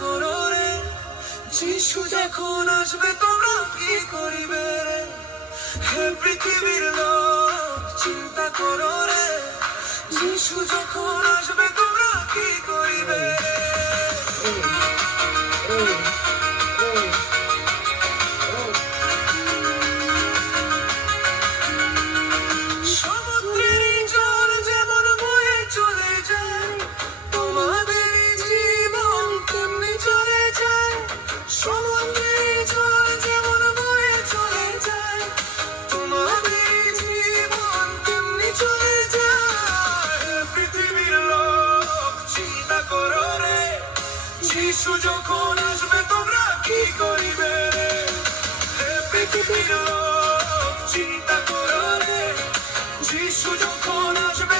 করো রে, যিশু যখন আসবে তোমরা কি করিবে রে? হে পৃথিবীর লোক চিন্তা করো রে, যিশু যখন আসবে তোমরা কি করিবে রে? সমুদ্রের জল যেমন বয়ে চলে যায়, তোমাদের জীবন তেমনি চলে যায়। সমুদ্রের জল যেমন বয়ে চলে যায়, তোমাদের জীবন তেমনি চলে যায়। পৃথিবীর লোক চিন্তা করো রে, যিশু যখন আসবে তোমরা কি করিবে রে? হে পৃথিবীর লোক চিন্তা করো রে, যিশু যখন আসবে